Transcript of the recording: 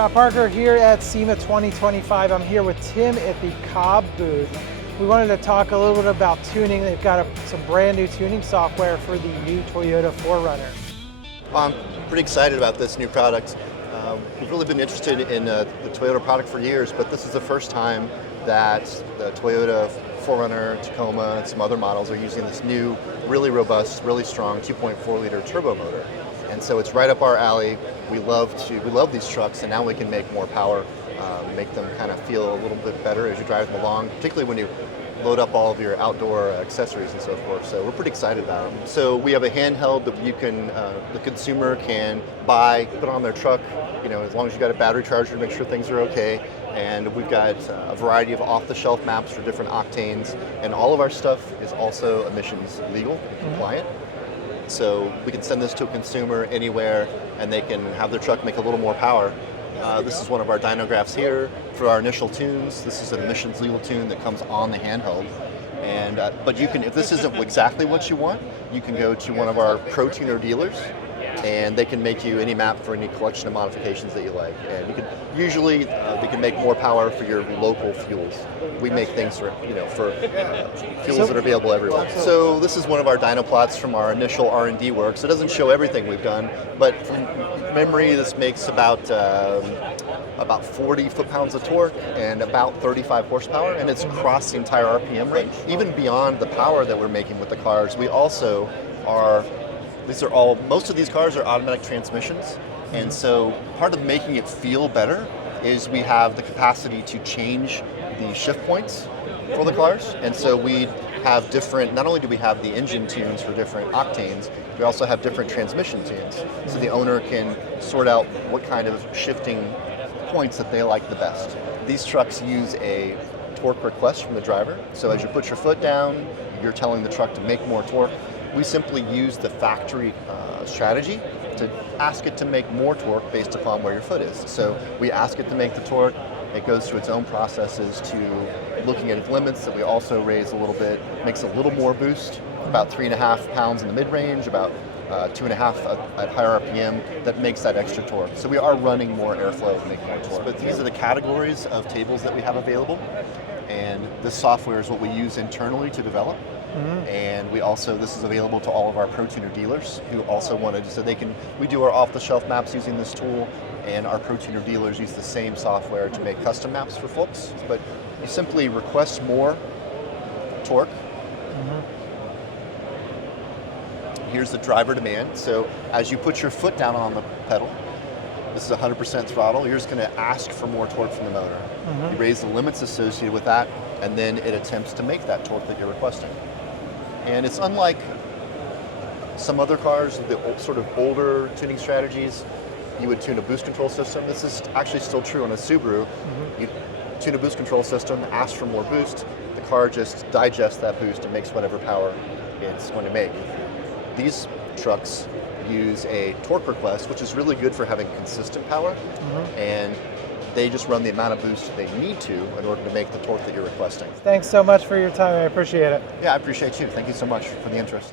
Scott Parker here at SEMA 2025. I'm here with Tim at the Cobb booth. We wanted to talk a little bit about tuning. They've got some brand new tuning software for the new Toyota 4Runner. I'm pretty excited about this new product. We've really been interested in the Toyota product for years, but this is the first time that the Toyota 4Runner, Tacoma, and some other models are using this new, really robust, really strong 2.4 liter turbo motor. And so it's right up our alley. We love these trucks, and now we can make more power, make them kind of feel a little bit better as you drive them along, particularly when you load up all of your outdoor accessories and so forth. So we're pretty excited about them. So we have a handheld that you can, the consumer can buy, put on their truck, as long as you got a battery charger to make sure things are okay. And we've got a variety of off-the-shelf maps for different octanes, and all of our stuff is also emissions legal and compliant. So we can send this to a consumer anywhere, and they can have their truck make a little more power. This is one of our dynographs here for our initial tunes. This is an emissions legal tune that comes on the handheld. And but you can, if this isn't exactly what you want, you can go to one of our pro tuner dealers, and they can make you any map for any collection of modifications that you like. And you can usually they can make more power for your local fuels. We make things for fuels that are available everywhere. So this is one of our dyno plots from our initial R&D work. So it doesn't show everything we've done, but from memory, this makes about 40 foot-pounds of torque and about 35 horsepower, and it's across the entire RPM range. Even beyond the power that we're making with the cars, we also are. Most of these cars are automatic transmissions, and so part of making it feel better is we have the capacity to change the shift points for the cars, and so we have different, not only do we have the engine tunes for different octanes, we also have different transmission tunes, so the owner can sort out what kind of shifting points that they like the best. These trucks use a torque request from the driver, so as you put your foot down, you're telling the truck to make more torque. We simply use the factory strategy to ask it to make more torque based upon where your foot is. So we ask it to make the torque. It goes through its own processes to looking at its limits that we also raise a little bit, makes a little more boost, about 3.5 pounds in the mid-range, about 2.5 at higher RPM, that makes that extra torque. So we are running more airflow to make more torque. But these are the categories of tables that we have available, and this software is what we use internally to develop. And we also, this is available to all of our pro tuner dealers who also wanted, so we do our off-the-shelf maps using this tool, and our pro tuner dealers use the same software to make custom maps for folks. But you simply request more torque. Here's the driver demand. So as you put your foot down on the pedal, this is 100% throttle, you're just going to ask for more torque from the motor. You raise the limits associated with that, and then it attempts to make that torque that you're requesting. And it's unlike some other cars, the sort of older tuning strategies. You would tune a boost control system. This is actually still true on a Subaru. You tune a boost control system, ask for more boost, the car just digests that boost and makes whatever power it's going to make. These trucks use a torque request, which is really good for having consistent power, and they just run the amount of boost they need to in order to make the torque that you're requesting. Thanks so much for your time. I appreciate it. Yeah, I appreciate you. Thank you so much for the interest.